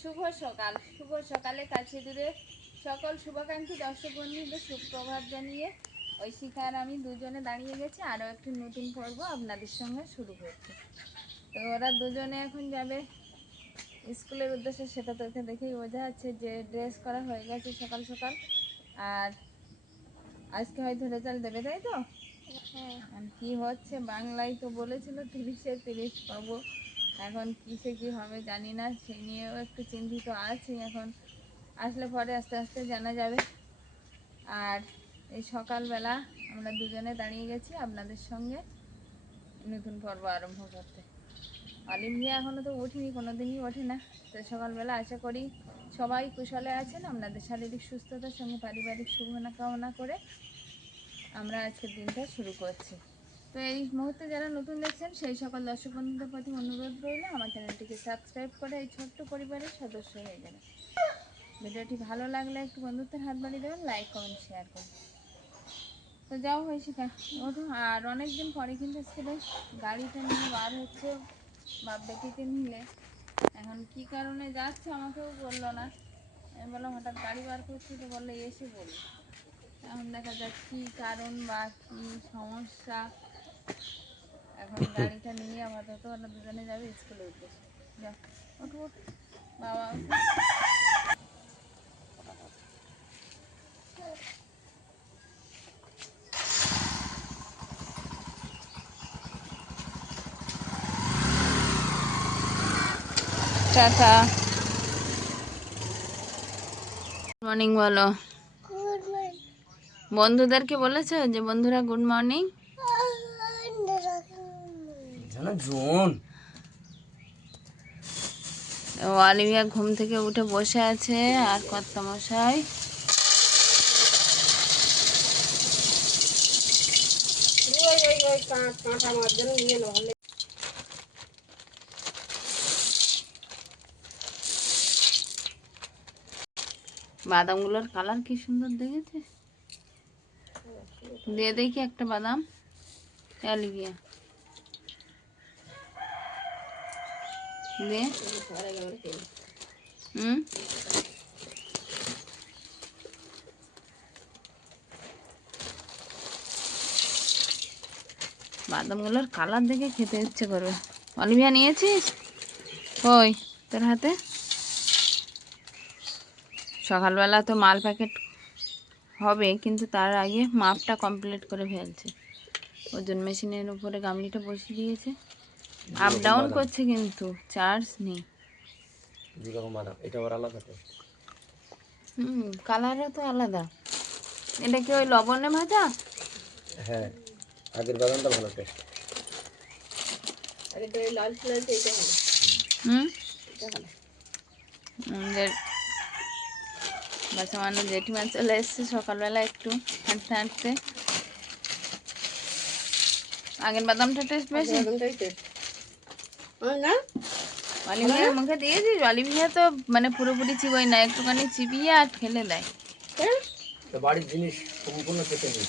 শুভ সকাল। শুভ সকালে কাছে দূরে সকল শুভাকাঙ্ক্ষী দর্শক বন্ধুদের সুপ্রভাত জানিয়ে ঐশিকা আর আমি দুজনে দাঁড়িয়ে গেছি আরও একটি নতুন পর্ব আপনাদের সঙ্গে শুরু করতে। তো ওরা দুজনে এখন যাবে স্কুলের উদ্দেশ্যে, সেটা তো ওকে দেখেই বোঝা যাচ্ছে যে ড্রেস করা হয়ে গেছে সকাল সকাল। আর আজকে হয়তো রেজাল্ট দেবে, তাই তো? আর কি হচ্ছে, বাংলায় তো বলেছিল 30-এ 30 পাবো, এখন কিসে কি হবে জানি না, সেই নিয়েও একটু চিন্তিত আছি। এখন আসলে পরে আস্তে আস্তে জানা যাবে। আর এই সকালবেলা আমরা দুজনে দাঁড়িয়ে গেছি আপনাদের সঙ্গে নতুন পর্ব আরম্ভ করতে। অলিভিয়া এখনও তো উঠিনি, কোনোদিনই ওঠে না। তো সকালবেলা আশা করি সবাই কুশলে আছেন, আপনাদের শারীরিক সুস্থতার সঙ্গে পারিবারিক শুভনা কামনা করে আমরা আজকের দিনটা শুরু করছি। তো এই মুহূর্তে যারা নতুন দেখছেন সেই সকল দর্শক বন্ধুদের প্রতি অনুরোধ রইল আমার চ্যানেলটিকে সাবস্ক্রাইব করে এই ছোট্ট পরিবারের সদস্য হয়ে যাবেন। ভিডিওটি ভালো লাগলে একটু বন্ধুত্বের হাত বাড়িয়ে দেবেন, লাইক কমেন্ট শেয়ার করুন। তো যাও ঐশিকা ওঠো। আর অনেকদিন পরে কিন্তু স্কুলে গাড়িটা নিয়ে বার হচ্ছে বাপ বেটিকে নিলে। এখন কি কারণে যাচ্ছে আমাকেও বললো না, আমি বললাম হঠাৎ গাড়ি বার করছি, তো বললো এসে বলি। এখন দেখা যাক কি কারণ বা কি সমস্যা। এখন গাড়িটা নিয়ে আপাতত ওরা দুজনে যাবে স্কুলের উদ্দেশ্যে। যাও ওঠো ওঠো বাবা ওঠো। টাটা, গুড মর্নিং বলো। বন্ধুদেরকে বলেছো যে বন্ধুরা গুড মর্নিং? অলিভিয়া ঘুম থেকে উঠে বসে আছে আর কর্তামশাই বাদামগুলোর কালার কি সুন্দর দেখেছে। দিয়ে দেখি একটা বাদাম অলিভিয়া দিয়ে। বাদামগুলোর কালার দেখে খেতে ইচ্ছে করবে। অলিভিয়া নিয়েছিস? ওই তোর হাতে সকালবেলা তো মাল প্যাকেট হবে, কিন্তু তার আগে মাপটা কমপ্লিট করে ফেলছে। ওজন মেশিনের উপরে গামলিটা বসিয়ে দিয়েছে, আপ ডাউন করছে কিন্তু চার্জ নেই। কালারও তো আলাদা। এটা কি ওই লবণে ভাজা? হ্যাঁ, আগের বাদামটা ভালো টেস্ট। আরে এই লাল লাল এইটা ভালো। এটা ভালো। বাচ্চা মানুষ জেঠিমা চলে এসছে সকালবেলা একটু হাঁটতে হাঁটতে। আগের বাদামটা টেস্ট বেশি। না অলিভিয়ার মুখে দিয়েছিস? অলিভিয়া তো মানে পুরোপুরি চিবোই না, একটুখানি চিবিয়ে আর ঠেলে দেয়। বাড়ির জিনিস সম্পূর্ণ খেতে নেই।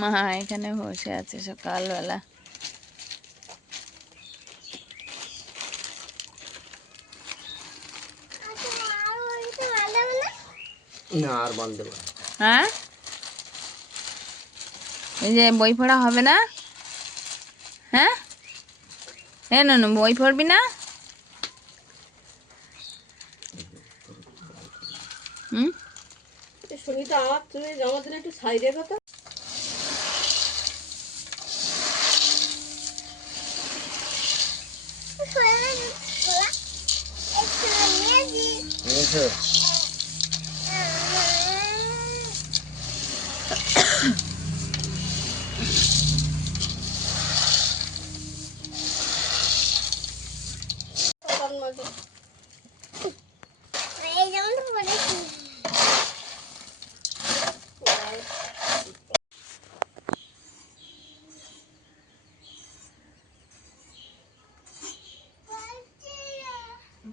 মা এখানে বসে আছে সকালবেলা। না আর বাঁধতে পারে। হ্যাঁ, এই যে বই পড়া হবে না? হ্যাঁ না না বই পড়বি না? সুনিতা আমার তুমি জমা দিলে একটু সাইডে কথা।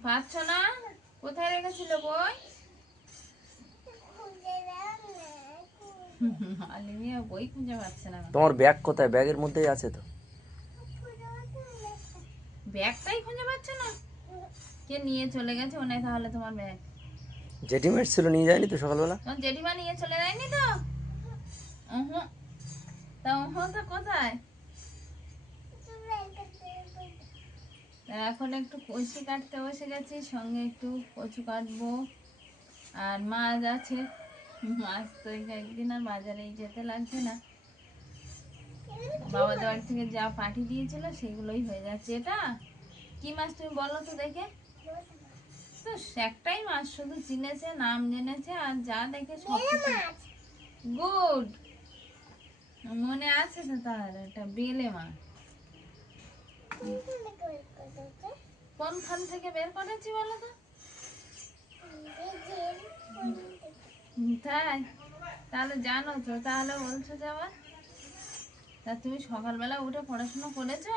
পাচ্ছ না? কোথায় রেখেছিল বই? অলিভিয়া বই খুঁজে পাচ্ছে না। তোমার ব্যাগ কোথায়? ব্যাগের মধ্যেই আছে তো। ব্যাগটাই খুঁজে পাচ্ছে না। কে নিয়ে চলে গেছে ওনে তাহলে তোমার ব্যাগ? জেঠিমা ছিল, নিয়ে যায়নি তো সকালবেলা? তোমার জেঠিমা নিয়ে চলে যায়নি তো? তা তো কোথায়? তা এখন একটু কচি কাটতে বসে গেছি, সঙ্গে একটু কচু কাটবো। আর মাছ আছে, মাছ তো এই কয়েকদিন আর বাজারে যেতে লাগছে না। বাবাদের বাড়ি থেকে যা পাঠিয়ে দিয়েছিল সেগুলোই হয়ে যাচ্ছে। এটা কি মাছ তুমি বলো তো দেখে? তো একটাই মাছ শুধু চিনেছে, নাম জেনেছে, আর যা দেখে সব গুড মনে আছে তো। তার এটা বেলে মাছ। কোনখান থেকে বের করেছি বলো তো? তাই? তাহলে জানো তো, তাহলে বলছো যে আবার। তা তুমি সকালবেলা উঠে পড়াশোনা করেছো?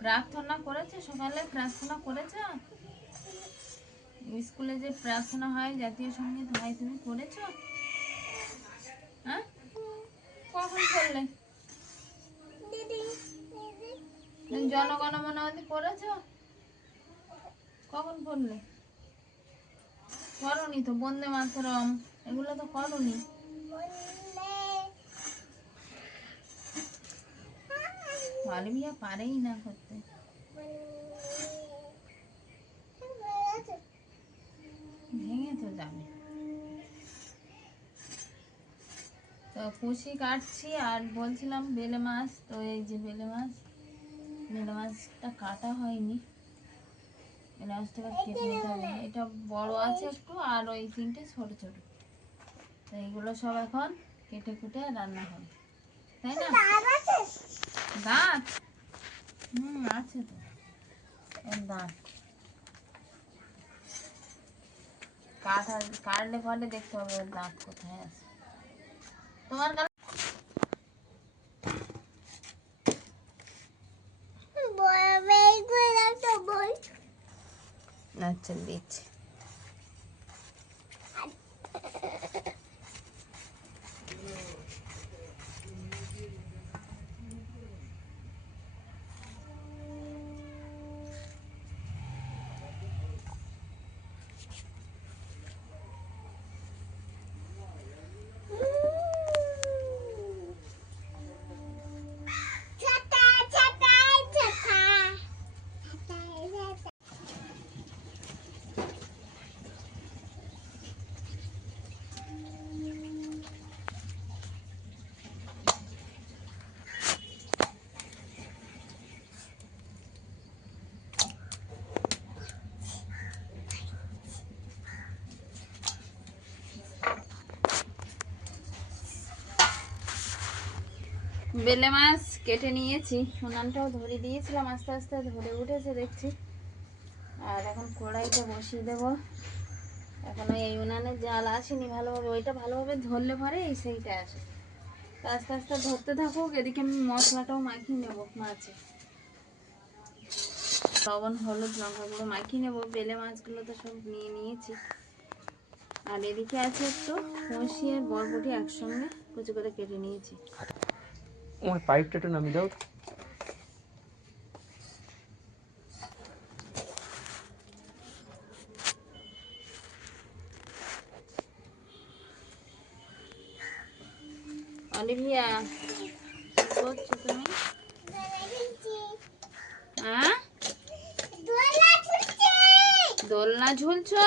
প্রার্থনা করেছো? সকালে প্রার্থনা করেছো? স্কুলে যে প্রার্থনা হয়, জাতীয় সঙ্গীত হয়, তুমি করেছো? হ্যাঁ, কখন করলে? জনগণমন করেছো? কখন করলে? করনি তো। বন্দে মাতরম এগুলো তো করনি। অলিভিয়া পারেই না করতে। ভেঙে তো যাবে। তো কুচি কাটছি আর বলছিলাম বেলে মাছ। তো এই যে বেলে মাছটা কাটা হয়নি। বেলে মাছটা কেটে নিতে হবে। এটা বড় আছে একটু, আর ওই তিনটে ছোট ছোট। তো এইগুলো সব এখন কেটে কুটে রান্না হবে, তাই না? দাঁত আছে তো, দাঁত কাটলে ফাটলে দেখতে হবে ওর দাঁত কোথায় আছে। তোমার আচ্ছা দিচ্ছি। বেলে মাছ কেটে নিয়েছি, উনানটাও ধরে দিয়েছিলাম, আস্তে আস্তে ধরে উঠেছে দেখছি। আর এখন কড়াইটা বসিয়ে দেবো। এখনো এই উনানে জাল আসেনি ভালোভাবে, ওইটা ভালোভাবে ধরলে পরে এই সেইটা আসে। তো আস্তে আস্তে ধরতে থাকুক, এদিকে আমি মশলাটাও মাখিয়ে নেবো মাছে। লবণ, হলুদ, লঙ্কা গুঁড়ো মাখিয়ে নেবো। বেলে মাছগুলো তো সব নিয়ে নিয়েছি। আর এদিকে আছে একটু কষি আর বরবটি একসঙ্গে কুচি করে কেটে নিয়েছি। ওই পাইপটা একটু নামিয়ে দাও। অলিভিয়া, কি করছো তুমি? হ্যাঁ, দোলনা ঝুলছো?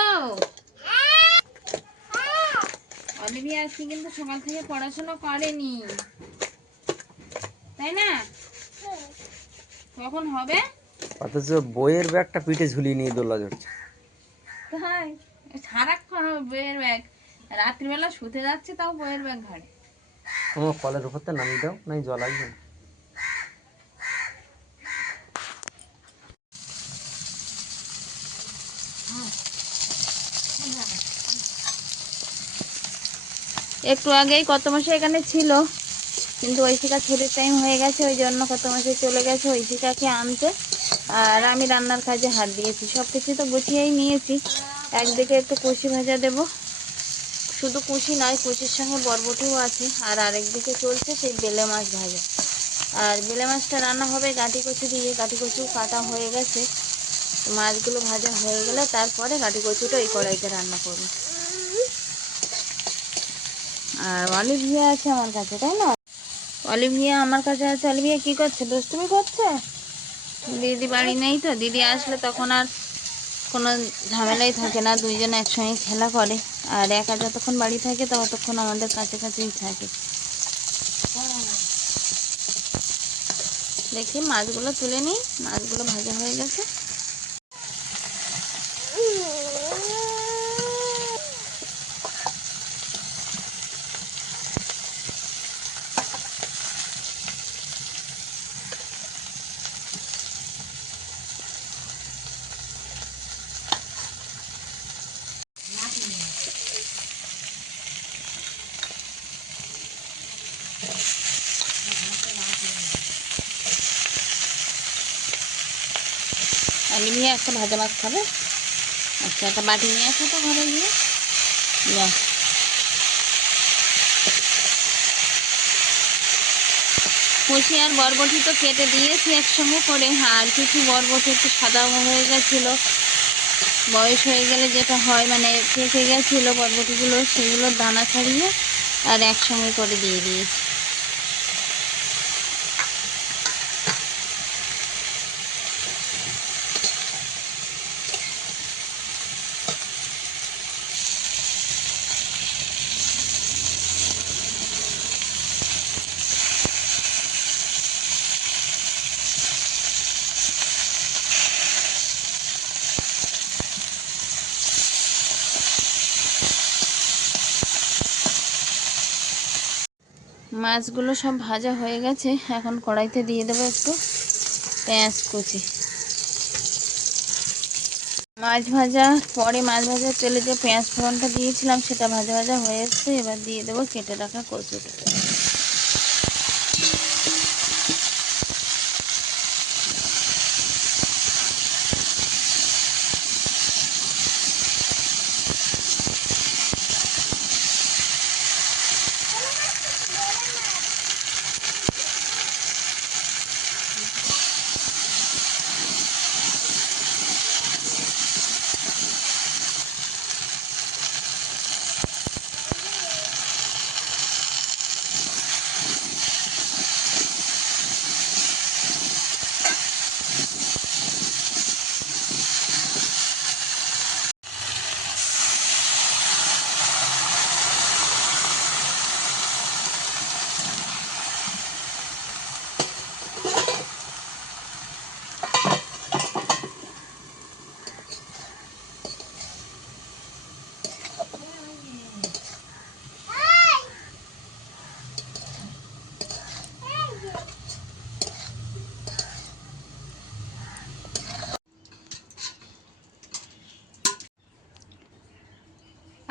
অলিভিয়া আজকে কিন্তু সকাল থেকে পড়াশোনা করেনি, তাই না? কখন হবে? অথচ বইয়ের ব্যাগটা পিঠে ঝুলিয়ে নিয়ে দোলা চড়ছে। তাই? সারাক্ষণ বইয়ের ব্যাগ। রাত্রিবেলা শুতে যাচ্ছে তাও বইয়ের ব্যাগ ঘাড়ে। আমার কলের উপরটা নামিয়ে দাও, নাই জল আসবে না। একটু আগেই কত মাসে এখানে ছিল, কিন্তু ঐশিকা ছুটির টাইম হয়ে গেছে, ওই জন্য কত মাসে চলে গেছে ঐশিকাকে আনতে। আর আমি রান্নার কাজে হাত দিয়েছি, সব কিছু তো গুছিয়েই নিয়েছি। একদিকে একটু কুশি ভাজা দেব, শুধু কুশি নয়, কুশির সঙ্গে বরবটিও আছে। আর আরেকদিকে চলছে সেই বেলে মাছ ভাজা। আর বেলে মাছটা রান্না হবে গাঁটি কচু দিয়ে, গাঁটি কচু কাটা হয়ে গেছে। তো মাছগুলো ভাজা হয়ে গেলে তারপরে কাটি কচুটা এই কড়াইতে রান্না করবো। আর অলিভিয়া আছে আমার কাছে, তাই না? অলিভিয়া আমার কাছে আছে। অলিভিয়া কি করছে? দুষ্টুমি করছে। দিদি বাড়ি নেই তো, দিদি আসলে তখন আর কোনো ঝামেলাই থাকে না, দুইজনে একসঙ্গে খেলা করে। আর একা যতক্ষণ বাড়ি থাকে ততক্ষণ আমাদের কাছে কাছেই থাকে। দেখি মাছগুলো তুলে নিই, মাছগুলো ভাজা হয়ে গেছে। অলিভিয়া একটা ভাজা মাছ খাবে। আচ্ছা, একটা বাটি নিয়ে আসো তো ঘরে গিয়ে। না, কষি আর বরবটি তো কেটে দিয়েছি একসঙ্গে করে। আর কিছু বরবটি একটু সাদা হয়ে গেছিলো, বয়স হয়ে গেলে যেটা হয়, মানে পেকে গেছিলো বরবটিগুলো, সেগুলোর দানা ছাড়িয়ে আর একসঙ্গে করে দিয়ে দিয়েছি। মাছগুলো সব ভাজা হয়ে গেছে, এখন কড়াইতে দিয়ে দেবো একটু পেঁয়াজ কুচি। মাছ ভাজার পরে মাছ ভাজার তেলে যে পেঁয়াজ ফোড়নটা দিয়েছিলাম সেটা ভাজা ভাজা হয়ে এসছে। এবার দিয়ে দেবো কেটে রাখা কচুটা।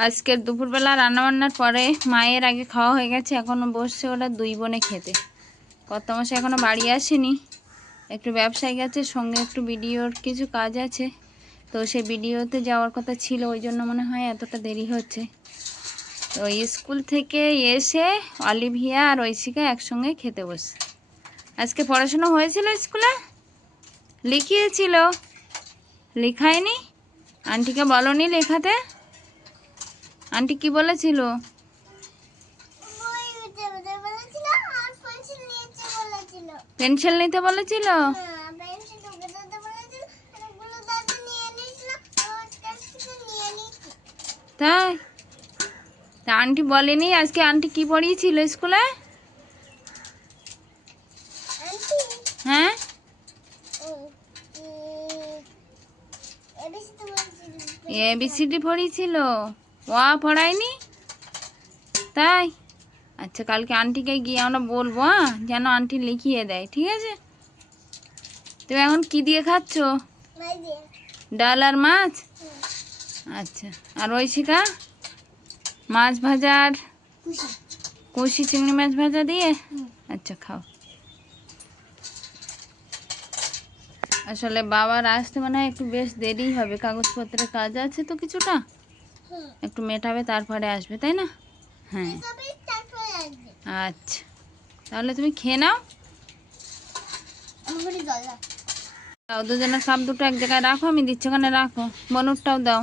আজকের দুপুরবেলা রান্নাবান্নার পরে মায়ের আগে খাওয়া হয়ে গেছে, এখনও বসছে ওরা দুই বোনে খেতে। কর্তামশাই এখনও বাড়ি আসেনি, একটু ব্যবসায় গেছে, সঙ্গে একটু ভিডিওর কিছু কাজ আছে। তো সেই ভিডিওতে যাওয়ার কথা ছিল, ওই জন্য মনে হয় এতটা দেরি হচ্ছে। তো স্কুল থেকে এসে অলিভিয়া আর ঐশিকা একসঙ্গে খেতে বসে। আজকে পড়াশোনা হয়েছিল স্কুলে? লিখিয়েছিল? লেখায়নি? আন্টিকে বলনি লেখাতে? আন্টি কি বলেছিল? পেন্সিল নিতে বলেছিল? তাই? তা আন্টি বলেনি আজকে আন্টি কি পড়িয়েছিল স্কুলে? হ্যাঁ, এবিসিডি পড়িয়েছিল, ওয়া পড়ায়নি? তাই? আচ্ছা, কালকে আন্টিকে গিয়ে আমরা বলবো, হ্যাঁ, যেন আন্টি লিখিয়ে দেয়, ঠিক আছে? তুমি এখন কি দিয়ে খাচ্ছ? ডাল আর মাছ? আচ্ছা, আর ঐশিকা? মাছ ভাজা আর কুশি চিংড়ি মাছ ভাজা দিয়ে? আচ্ছা, খাও। আসলে বাবার আসতে মনে হয় একটু বেশ দেরি হবে, কাগজপত্রের কাজ আছে তো কিছুটা, একটু মেটাবে তারপরে আসবে, তাই না? হ্যাঁ, আচ্ছা, তাহলে তুমি খেয়ে নাও। দাও দুজনের কাপ দুটো এক জায়গায় রাখো, আমি দিচ্ছি ওখানে রাখো, বনুরটাও দাও।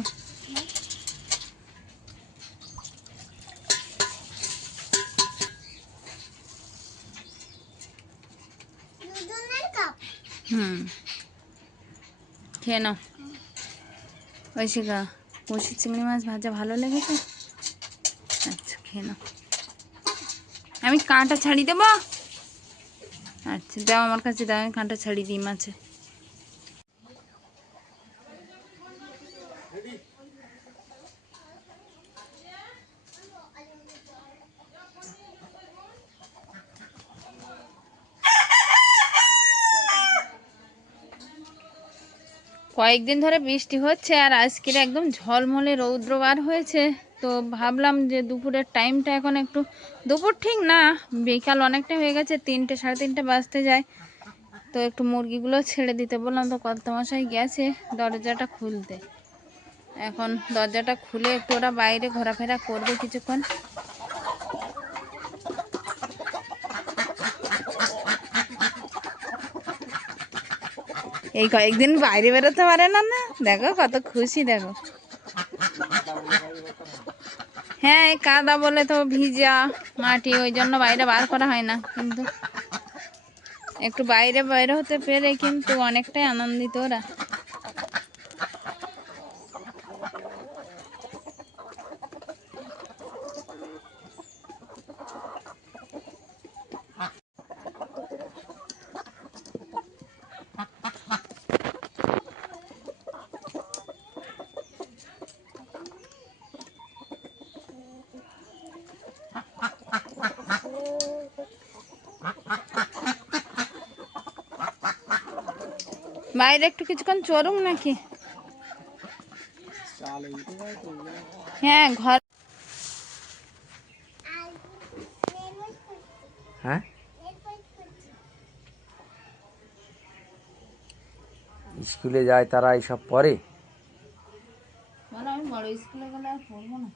হুম, খেয়ে নাও। ঐশিকা, কষি চিংড়ি মাছ ভাজা ভালো লেগেছে? আচ্ছা খেয়ে নাও। আমি কাঁটা ছাড়িয়ে দেবো? আচ্ছা দাও আমার কাছে, দাও, আমি কাঁটা ছাড়িয়ে দিই মাছে। কয়েকদিন ধরে বৃষ্টি হচ্ছে আর আজকের একদম ঝলমলে রৌদ্র বার হয়েছে, তো ভাবলাম যে দুপুরের টাইমটা এখন একটু, দুপুর ঠিক না, বিকাল অনেকটা হয়ে গেছে, 3টে সাড়ে 3টে বাজতে যায়, তো একটু মুরগিগুলো ছেড়ে দিতে বললাম, তো কর্তামশাই গেছে দরজাটা খুলতে। এখন দরজাটা খুলে একটু ওরা বাইরে ঘোরাফেরা করবে কিছুক্ষণ। এই কয়েকদিন বাইরে বেরোতে পারে না, না দেখো কত খুশি, দেখো। হ্যাঁ এই কাদা বলে তো ভিজা মাটি, ওই জন্য বাইরে বার করা হয় না, কিন্তু একটু বাইরে বাইরে হতে পেরে কিন্তু অনেকটাই আনন্দিত ওরা। বাইরে একটু কিছুক্ষণ চড়ুক নাকি? হ্যাঁ ঘর। হ্যাঁ স্কুলে যায় তারা এইসব পড়ে? বলো আমি বড় স্কুলে গেলে আর পড়বো না।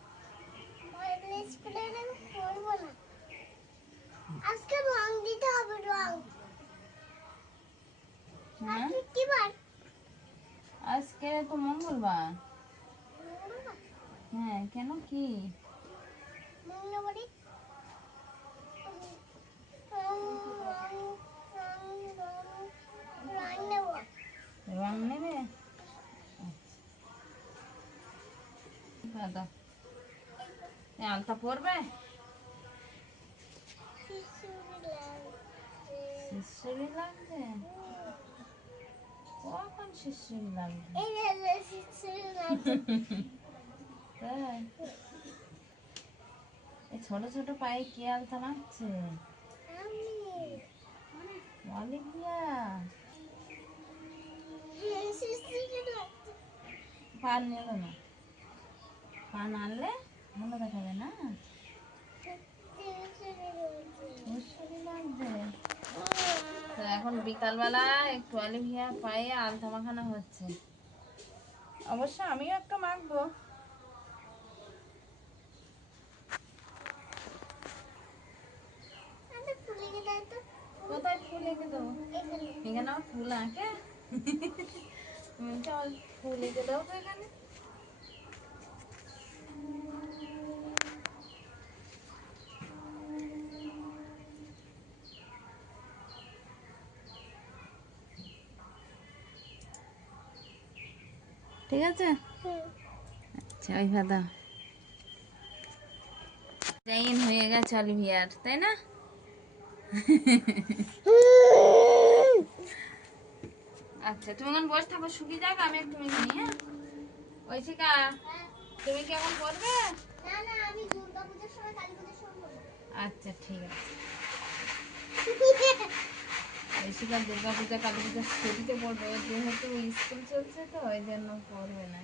আজকে রং দিতে হবে, রং। হ্যাঁ কি বার? আজকে তো মঙ্গলবার। হ্যাঁ কেন, কি? মঙ্গলবারে রং নেব। রং নেবে? দাদা আলতা পরবে? শিশির লাগছে? কখন শিশির লাগবে? তাই? এই ছোট ছোট পায়ে কে আলতা মাখছে? অলিভিয়া। পান এলো না, পান আনলে ভালো দেখাবে না? খুশি লাগছে। তো এখন বিকালবেলা একটু অলিভিয়া পায়ে আলতা মাখানো হচ্ছে, অবশ্য আমিও একটু মাখবো। কোথায় ফুল এঁকে দেবো? এখানে আমার ফুল আঁকে? তুমি তো আমার ফুল এঁকে দেবো তো এখানে। ঠিক আছে, আচ্ছা ওই ভাদা জাইন হয়ে গেছে অলিভিয়ার, তাই না? আচ্ছা তুমি এখন বসে থাকো, শুকিয়ে যাক, আমি একটু মেখে নিই। হ্যাঁ ঐশিকা, তুমি কি এখন করবে? না না, আমি দুর্গা পূজার সময়, কালী পূজার সময় করবো। আচ্ছা ঠিক আছে। ঐশিকা দুর্গা পূজা কালী পূজা ছুটিতে পড়বে, ওর যেহেতু স্কুল চলছে তো ওই জন্য পড়বে না।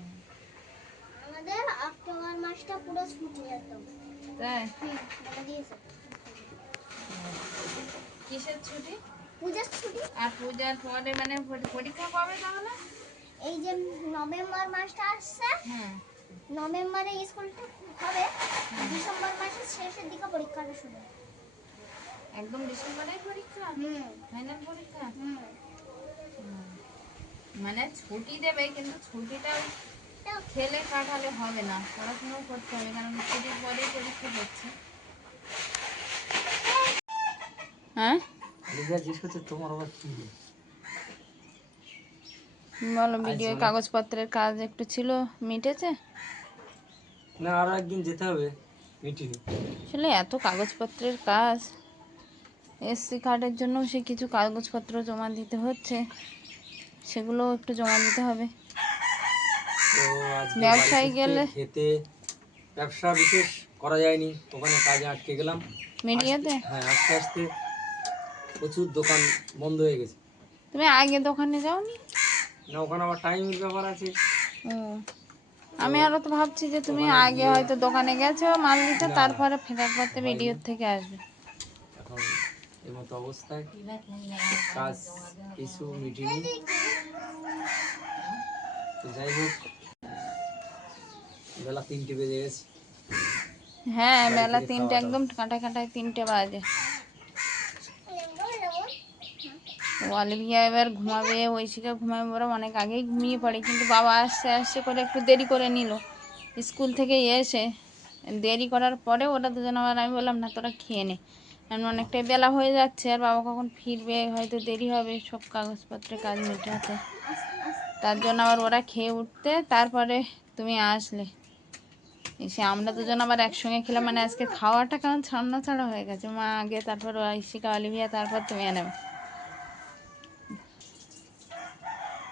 আমাদের অক্টোবর মাসটা পুরো ছুটি একদম। তাই? বলে দিয়েছে। কিসের ছুটি? পূজার ছুটি। আর পূজার পরে মানে পরীক্ষা কবে তাহলে? এই যে নভেম্বর মাসটা আসছে, হ্যাঁ নভেম্বরে স্কুলটা হবে, ডিসেম্বর মাসের শেষের দিকে পরীক্ষাটা শুরু। একদম ডিসেম্বরে পরীক্ষা, ফাইনাল পরীক্ষা। মানে ছুটি দেবে, কিন্তু ছুটিটা খেলে কাটালে হবে না, পড়াশোনাও করতে হবে, কারণ ছুটির পরেই পরীক্ষা হচ্ছে। হ্যাঁ তোমার আবার কি বলো, ভিডিও কাগজপত্রের কাজ একটু ছিল, মিটেছে? না, আরো একদিন যেতে হবে মিটিং। আসলে এত কাগজপত্রের কাজ, এসসি কার্ডের জন্য সে কিছু কাগজপত্র জমা দিতে হচ্ছে, সেগুলো একটু জমা দিতে হবে। তো আজকে ব্যবসায় গেলে খেতে ব্যবসা বিশেষ করা যায়নি, ওখানে কাজে আটকে গেলাম। মিডিয়াতে হ্যাঁ, আস্তে আস্তে প্রচুর দোকান বন্ধ হয়ে গেছে। তুমি আগে দোকানে যাওনি? না, ওখানে আবার টাইমের ব্যাপার আছে। ও, আমি আরো তো ভাবছি যে তুমি ওখানে আগে গিয়ে হয়তো দোকানে গেছো মাল দিতে, না, তারপরে ফেরার পথে হয়নি। ভিডিওর থেকে আসবে। এখন এই মতো অবস্থায় কাজ কিছু মিটিনি। তো যাই হোক, বেলা 3টে বেজে গেছে। হ্যাঁ, বাড়ি বেলা ফিরে 3টে, খাওয়া একদম কাঁটায় কাঁটায় 3টে বাজে। অলিভিয়া এবার ঘুমাবে, ঐশিকা ঘুমাবে, ওরা অনেক আগেই ঘুমিয়ে পড়ে, কিন্তু বাবা আসছে আসছে করে একটু দেরি করে নিল স্কুল থেকে এসে। দেরি করার পরে ওরা দুজন, আবার আমি বললাম না তোরা খেয়ে নে, কারণ অনেকটাই বেলা হয়ে যাচ্ছে, আর বাবা কখন ফিরবে, হয়তো দেরি হবে সব কাগজপত্রের কাজ মেটাতে। তার জন্য আবার ওরা খেয়ে উঠতে তারপরে তুমি আসলে, এসে আমরা দুজন আবার একসঙ্গে খেলাম। মানে আজকে খাওয়াটা কেমন ছাড়া ছাড়া হয়ে গেছে, মা আগে, তারপর ঐশিকা, অলিভিয়া, তারপর তুমি নেবে।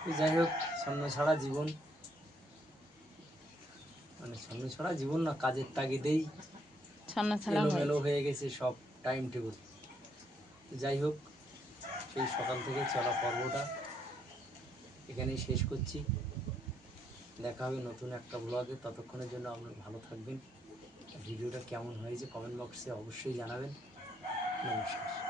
তো যাই হোক, ছন্ন ছাড়া জীবন, মানে ছন্ন ছাড়া জীবন না, কাজের তাগিদেই ছানা ছাড়া এলোমেলো হয়েছে। হয়ে গেছে সব টাইম টেবিল। যাই হোক, সেই সকাল থেকে চলা পর্বটা এখানেই শেষ করছি। দেখা হবে নতুন একটা ব্লগে, ততক্ষণের জন্য আপনারা ভালো থাকবেন। ভিডিওটা কেমন হয়েছে কমেন্ট বক্সে অবশ্যই জানাবেন। নমস্কার।